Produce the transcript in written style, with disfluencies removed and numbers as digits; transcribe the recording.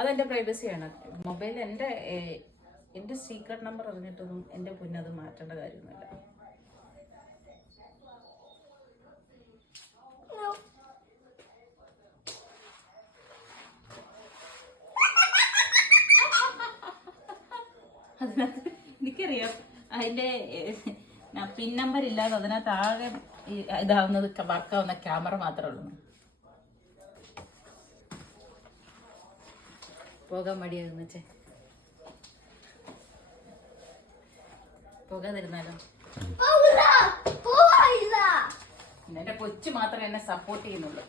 അതെന്റെ പ്രൈവസിയാണ്. മൊബൈൽ എന്റെ secret number അറിഞ്ഞിട്ടൊന്നും എന്റെ പൊന്നത് മാറ്റേണ്ട കാര്യമൊന്നുമില്ല. അതിനകത്ത് എനിക്കറിയാം അതിന്റെ പിൻ നമ്പർ ഇല്ലാതെ അതിനകത്ത് ആകെ ഇതാവുന്നത് വർക്കാവുന്ന ക്യാമറ മാത്രമേ ഉള്ളൂ. പോകാൻ മടിയാകുന്ന വെച്ചേ പോകാതിരുന്നാലോ? എന്റെ കൊച്ചു മാത്രമേ എന്നെ സപ്പോർട്ട് ചെയ്യുന്നുള്ളൂ.